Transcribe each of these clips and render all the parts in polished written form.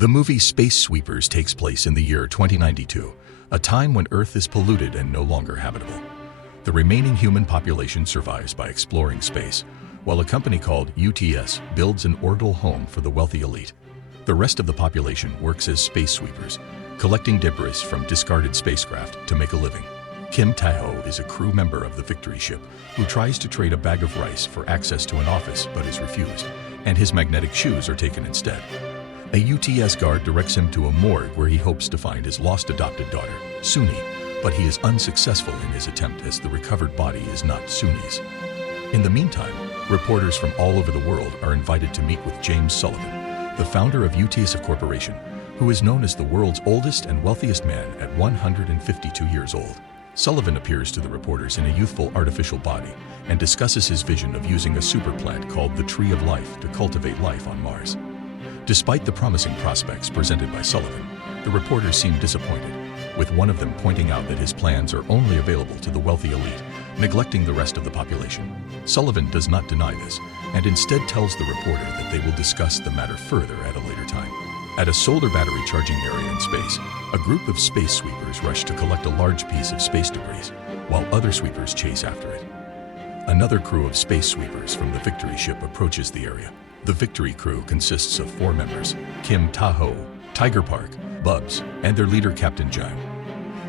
The movie Space Sweepers takes place in the year 2092, a time when Earth is polluted and no longer habitable. The remaining human population survives by exploring space, while a company called UTS builds an orbital home for the wealthy elite. The rest of the population works as space sweepers, collecting debris from discarded spacecraft to make a living. Kim Tae-ho is a crew member of the Victory ship who tries to trade a bag of rice for access to an office but is refused, and his magnetic shoes are taken instead. A UTS guard directs him to a morgue where he hopes to find his lost adopted daughter, Suni, but he is unsuccessful in his attempt as the recovered body is not Suni's. In the meantime, reporters from all over the world are invited to meet with James Sullivan, the founder of UTS Corporation, who is known as the world's oldest and wealthiest man at 152 years old. Sullivan appears to the reporters in a youthful artificial body and discusses his vision of using a super plant called the Tree of Life to cultivate life on Mars. Despite the promising prospects presented by Sullivan, the reporters seem disappointed, with one of them pointing out that his plans are only available to the wealthy elite, neglecting the rest of the population. Sullivan does not deny this, and instead tells the reporter that they will discuss the matter further at a later time. At a solar battery charging area in space, a group of space sweepers rush to collect a large piece of space debris, while other sweepers chase after it. Another crew of space sweepers from the Victory ship approaches the area. The Victory crew consists of 4 members: Kim Tae-ho, Tiger Park, Bubs, and their leader Captain Jang.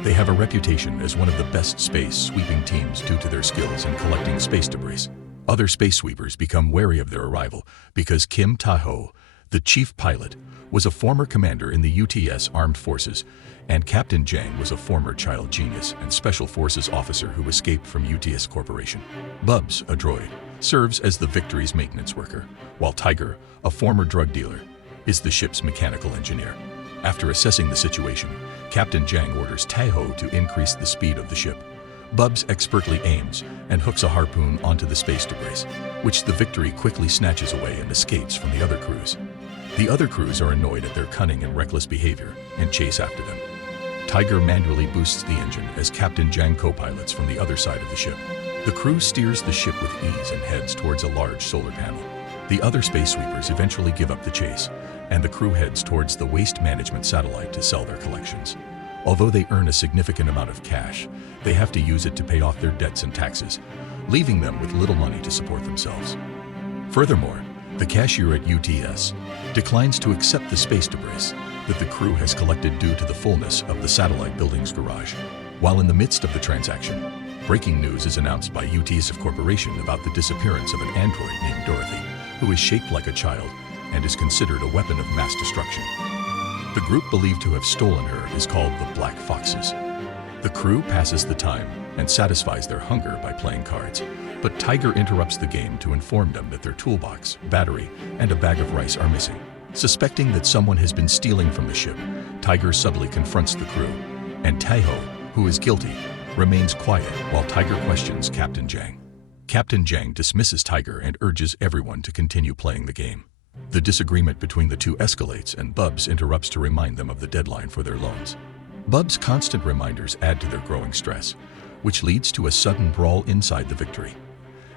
They have a reputation as one of the best space sweeping teams due to their skills in collecting space debris. Other space sweepers become wary of their arrival because Kim Tae-ho, the chief pilot, was a former commander in the UTS Armed Forces, and Captain Jang was a former child genius and special forces officer who escaped from UTS Corporation. Bubs, a droid, serves as the Victory's maintenance worker, while Tiger, a former drug dealer, is the ship's mechanical engineer. After assessing the situation, Captain Jang orders Tae-ho to increase the speed of the ship. Bubs expertly aims and hooks a harpoon onto the space debris, which the Victory quickly snatches away and escapes from the other crews. The other crews are annoyed at their cunning and reckless behavior and chase after them. Tiger manually boosts the engine as Captain Jang co-pilots from the other side of the ship. The crew steers the ship with ease and heads towards a large solar panel. The other space sweepers eventually give up the chase, and the crew heads towards the waste management satellite to sell their collections. Although they earn a significant amount of cash, they have to use it to pay off their debts and taxes, leaving them with little money to support themselves. Furthermore, the cashier at UTS declines to accept the space debris that the crew has collected due to the fullness of the satellite building's garage. While in the midst of the transaction, breaking news is announced by UTS Corporation about the disappearance of an android named Dorothy, who is shaped like a child and is considered a weapon of mass destruction. The group believed to have stolen her is called the Black Foxes. The crew passes the time and satisfies their hunger by playing cards, but Tiger interrupts the game to inform them that their toolbox, battery, and a bag of rice are missing. Suspecting that someone has been stealing from the ship, Tiger subtly confronts the crew, and Tae-ho, who is guilty, remains quiet while Tiger questions Captain Jang. Captain Jang dismisses Tiger and urges everyone to continue playing the game. The disagreement between the two escalates and Bubs interrupts to remind them of the deadline for their loans. Bubs' constant reminders add to their growing stress, which leads to a sudden brawl inside the Victory.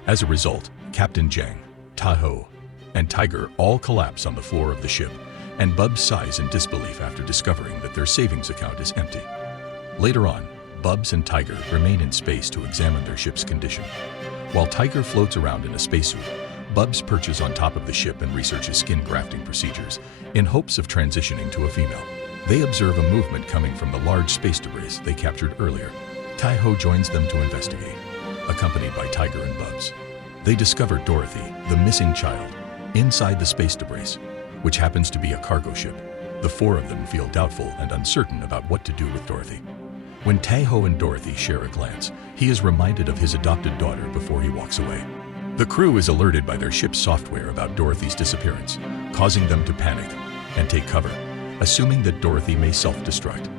As a result, Captain Jang, Tae-ho, and Tiger all collapse on the floor of the ship, and Bubs sighs in disbelief after discovering that their savings account is empty. Later on, Bubs and Tiger remain in space to examine their ship's condition. While Tiger floats around in a spacesuit, Bubs perches on top of the ship and researches skin grafting procedures in hopes of transitioning to a female. They observe a movement coming from the large space debris they captured earlier. Tae-ho joins them to investigate, accompanied by Tiger and Bubs. They discover Dorothy, the missing child, inside the space debris, which happens to be a cargo ship. The 4 of them feel doubtful and uncertain about what to do with Dorothy. When Tae-ho and Dorothy share a glance, he is reminded of his adopted daughter before he walks away. The crew is alerted by their ship's software about Dorothy's disappearance, causing them to panic and take cover, assuming that Dorothy may self-destruct.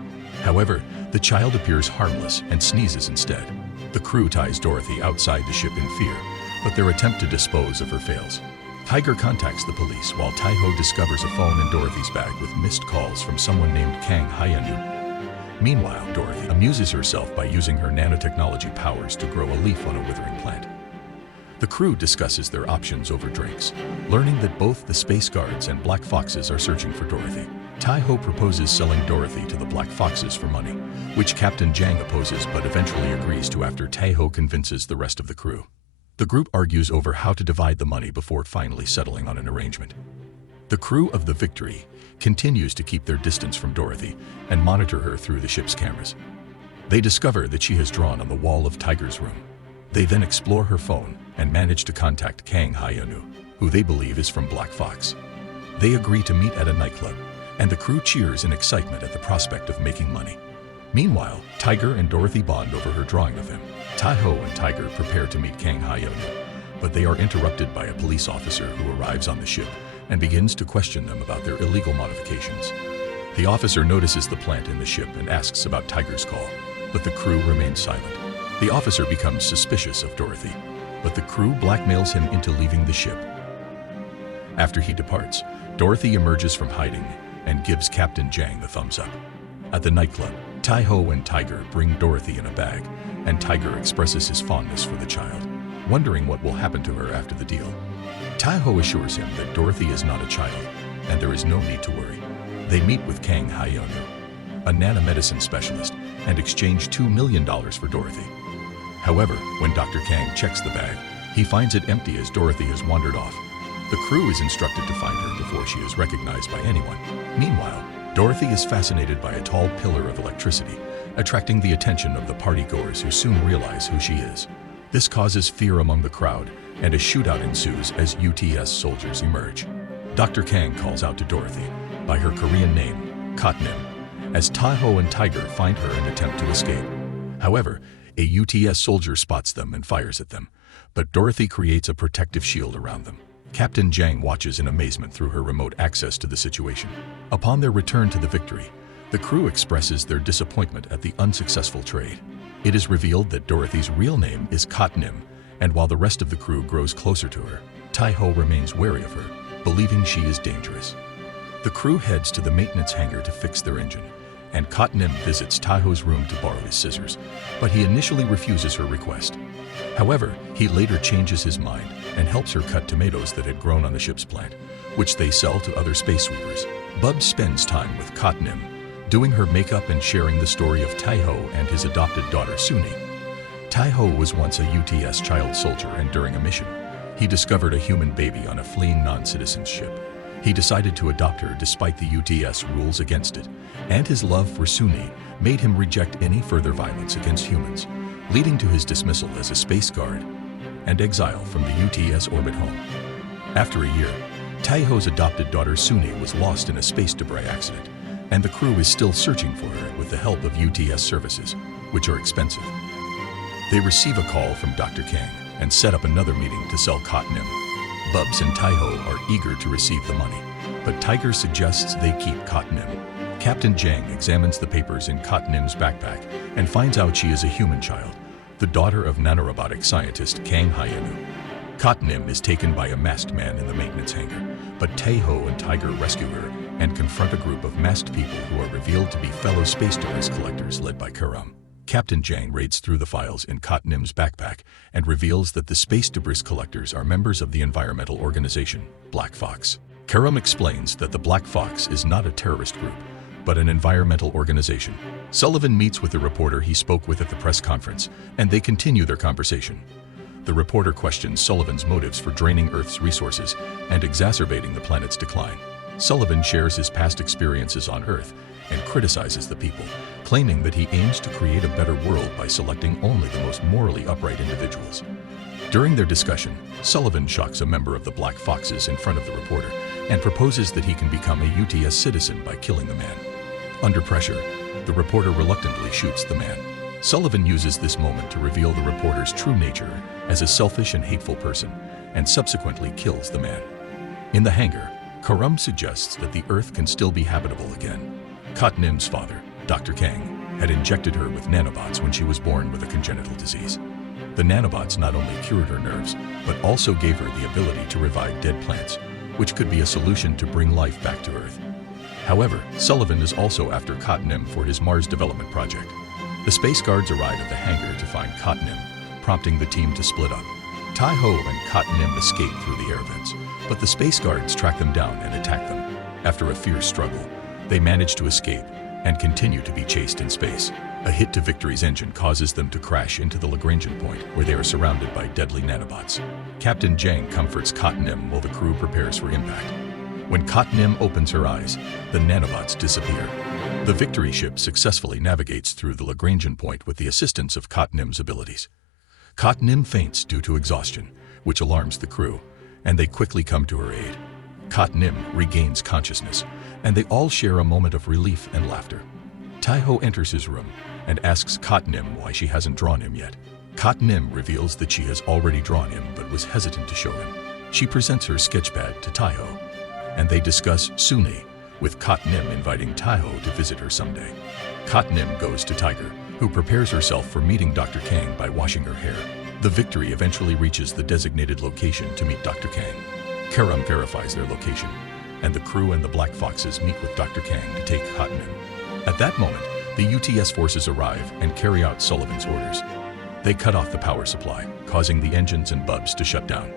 However, the child appears harmless and sneezes instead. The crew ties Dorothy outside the ship in fear, but their attempt to dispose of her fails. Tiger contacts the police while Tae-ho discovers a phone in Dorothy's bag with missed calls from someone named Kang Hyunwoo. Meanwhile, Dorothy amuses herself by using her nanotechnology powers to grow a leaf on a withering plant. The crew discusses their options over drinks, learning that both the Space Guards and Black Foxes are searching for Dorothy. Tai-ho proposes selling Dorothy to the Black Foxes for money, which Captain Jang opposes but eventually agrees to after Tai-ho convinces the rest of the crew. The group argues over how to divide the money before finally settling on an arrangement. The crew of the Victory continues to keep their distance from Dorothy and monitor her through the ship's cameras. They discover that she has drawn on the wall of Tiger's room. They then explore her phone and manage to contact Kang Hyunu, who they believe is from Black Fox. They agree to meet at a nightclub, and the crew cheers in excitement at the prospect of making money. Meanwhile, Tiger and Dorothy bond over her drawing of him. Tai-ho and Tiger prepare to meet Kang Hyunu, but they are interrupted by a police officer who arrives on the ship and begins to question them about their illegal modifications. The officer notices the plant in the ship and asks about Tiger's call, but the crew remains silent. The officer becomes suspicious of Dorothy, but the crew blackmails him into leaving the ship. After he departs, Dorothy emerges from hiding and gives Captain Jang the thumbs up. At the nightclub, Tai-ho and Tiger bring Dorothy in a bag, and Tiger expresses his fondness for the child, wondering what will happen to her after the deal. Tai-ho assures him that Dorothy is not a child, and there is no need to worry. They meet with Kang Hyunu, a nanomedicine specialist, and exchange $2 million for Dorothy. However, when Dr. Kang checks the bag, he finds it empty as Dorothy has wandered off. The crew is instructed to find her before she is recognized by anyone. Meanwhile, Dorothy is fascinated by a tall pillar of electricity, attracting the attention of the partygoers who soon realize who she is. This causes fear among the crowd, and a shootout ensues as UTS soldiers emerge. Dr. Kang calls out to Dorothy by her Korean name, Katnim, as Tai-ho and Tiger find her and attempt to escape. However, a UTS soldier spots them and fires at them, but Dorothy creates a protective shield around them. Captain Jang watches in amazement through her remote access to the situation. Upon their return to the Victory, the crew expresses their disappointment at the unsuccessful trade. It is revealed that Dorothy's real name is Katnim, and while the rest of the crew grows closer to her, Tai-ho remains wary of her, believing she is dangerous. The crew heads to the maintenance hangar to fix their engine, and Katnim visits Tai-ho's room to borrow his scissors, but he initially refuses her request. However, he later changes his mind and helps her cut tomatoes that had grown on the ship's plant, which they sell to other space sweepers. Bub spends time with Katnim, doing her makeup and sharing the story of Tai-ho and his adopted daughter Suni. Tai-ho was once a UTS child soldier, and during a mission, he discovered a human baby on a fleeing non-citizen's ship. He decided to adopt her despite the UTS rules against it, and his love for Suni made him reject any further violence against humans, leading to his dismissal as a space guard and exile from the UTS orbit home. After a year, Tai-ho's adopted daughter Suni was lost in a space debris accident, and the crew is still searching for her with the help of UTS services, which are expensive. They receive a call from Dr. Kang and set up another meeting to sell Katnim. Bubs and Tai-ho are eager to receive the money, but Tiger suggests they keep Katnim. Captain Jang examines the papers in Katnim's backpack and finds out she is a human child, the daughter of nanorobotic scientist Kang Hyunu. Katnim is taken by a masked man in the maintenance hangar, but Tai-ho and Tiger rescue her and confront a group of masked people who are revealed to be fellow space debris collectors led by Karam. Captain Jang raids through the files in Katnim's backpack and reveals that the space debris collectors are members of the environmental organization, Black Fox. Karam explains that the Black Fox is not a terrorist group, but an environmental organization. Sullivan meets with the reporter he spoke with at the press conference, and they continue their conversation. The reporter questions Sullivan's motives for draining Earth's resources and exacerbating the planet's decline. Sullivan shares his past experiences on Earth and criticizes the people, claiming that he aims to create a better world by selecting only the most morally upright individuals. During their discussion, Sullivan shocks a member of the Black Foxes in front of the reporter and proposes that he can become a UTS citizen by killing the man. Under pressure, the reporter reluctantly shoots the man. Sullivan uses this moment to reveal the reporter's true nature as a selfish and hateful person, and subsequently kills the man. In the hangar, Karam suggests that the Earth can still be habitable again. Katnim's father, Dr. Kang, had injected her with nanobots when she was born with a congenital disease. The nanobots not only cured her nerves, but also gave her the ability to revive dead plants, which could be a solution to bring life back to Earth. However, Sullivan is also after Katnim for his Mars development project. The Space Guards arrive at the hangar to find Katnim, prompting the team to split up. Tai-ho and Katnim escape through the air vents, but the Space Guards track them down and attack them. After a fierce struggle, They manage to escape and continue to be chased in space. A hit to Victory's engine causes them to crash into the Lagrangian point, where they are surrounded by deadly nanobots. Captain Jang comforts Cotton while the crew prepares for impact. When Cotton opens her eyes, the nanobots disappear. The Victory ship successfully navigates through the Lagrangian point with the assistance of Cotton abilities. Cotton faints due to exhaustion, which alarms the crew, and they quickly come to her aid. Cotton regains consciousness, and they all share a moment of relief and laughter. Taiho enters his room and asks Cotton why she hasn't drawn him yet. Cotton reveals that she has already drawn him but was hesitant to show him. She presents her sketchpad to Taiho, and they discuss Suni, with Cotton inviting Taiho to visit her someday. Cotton goes to Tiger, who prepares herself for meeting Dr. Kang by washing her hair. The Victory eventually reaches the designated location to meet Dr. Kang. Karam verifies their location, and the crew and the Black Foxes meet with Dr. Kang to take Cotton. At that moment, the UTS forces arrive and carry out Sullivan's orders. They cut off the power supply, causing the engines and bulbs to shut down.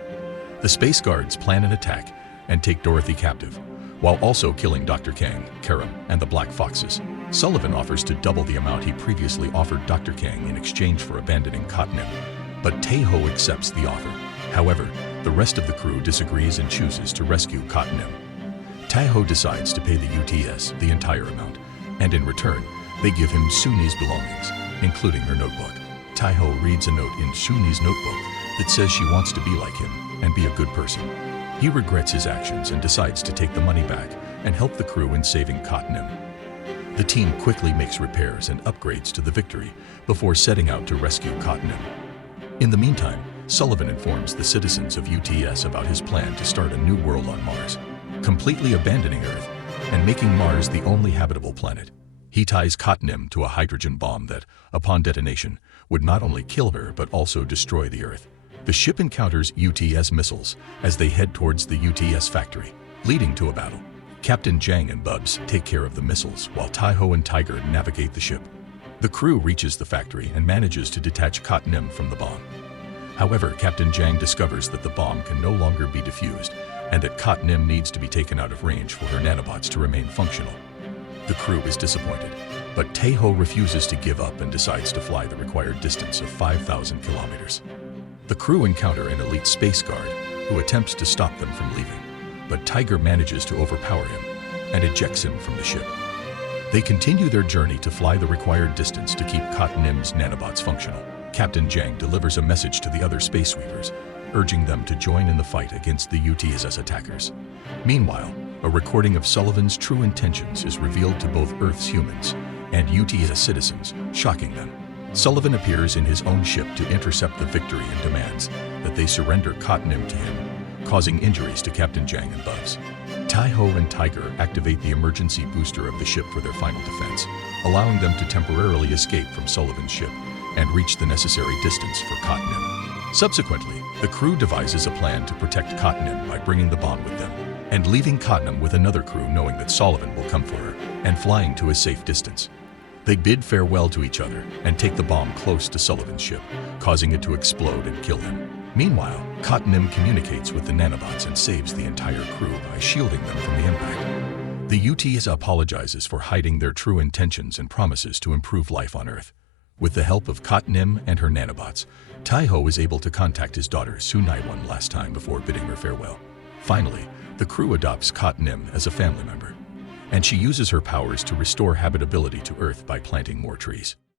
The Space Guards plan an attack and take Dorothy captive, while also killing Dr. Kang, Karam, and the Black Foxes. Sullivan offers to double the amount he previously offered Dr. Kang in exchange for abandoning Cotton, but Taiho accepts the offer. However, the rest of the crew disagrees and chooses to rescue Cotton. Taiho decides to pay the UTS the entire amount, and in return, they give him Suni's belongings, including her notebook. Taiho reads a note in Suni's notebook that says she wants to be like him and be a good person. He regrets his actions and decides to take the money back and help the crew in saving Cotton. The team quickly makes repairs and upgrades to the Victory before setting out to rescue Cotton. In the meantime, Sullivan informs the citizens of UTS about his plan to start a new world on Mars, completely abandoning Earth and making Mars the only habitable planet. He ties Cotton to a hydrogen bomb that, upon detonation, would not only kill her but also destroy the Earth. The ship encounters UTS missiles as they head towards the UTS factory, leading to a battle. Captain Jang and Bubs take care of the missiles while Taiho and Tiger navigate the ship. The crew reaches the factory and manages to detach Cotton from the bomb. However, Captain Jang discovers that the bomb can no longer be defused and that Cotton needs to be taken out of range for her nanobots to remain functional. The crew is disappointed, but Taiho refuses to give up and decides to fly the required distance of 5,000 kilometers. The crew encounter an elite space guard who attempts to stop them from leaving, but Tiger manages to overpower him and ejects him from the ship. They continue their journey to fly the required distance to keep Cotton's nanobots functional. Captain Jang delivers a message to the other space weavers, urging them to join in the fight against the UTS attackers. Meanwhile, a recording of Sullivan's true intentions is revealed to both Earth's humans and UTS citizens, shocking them. Sullivan appears in his own ship to intercept the Victory and demands that they surrender Cotton to him, causing injuries to Captain Jang and Buzz. Taiho and Tiger activate the emergency booster of the ship for their final defense, allowing them to temporarily escape from Sullivan's ship and reach the necessary distance for Cotton. Subsequently, the crew devises a plan to protect Cotton by bringing the bomb with them and leaving Cotton with another crew, knowing that Sullivan will come for her and flying to a safe distance. They bid farewell to each other and take the bomb close to Sullivan's ship, causing it to explode and kill him. Meanwhile, Cotton communicates with the nanobots and saves the entire crew by shielding them from the impact. The UTS apologizes for hiding their true intentions and promises to improve life on Earth. With the help of Cotton and her nanobots, Taiho is able to contact his daughter Sunai one last time before bidding her farewell. Finally, the crew adopts Cotton as a family member, and she uses her powers to restore habitability to Earth by planting more trees.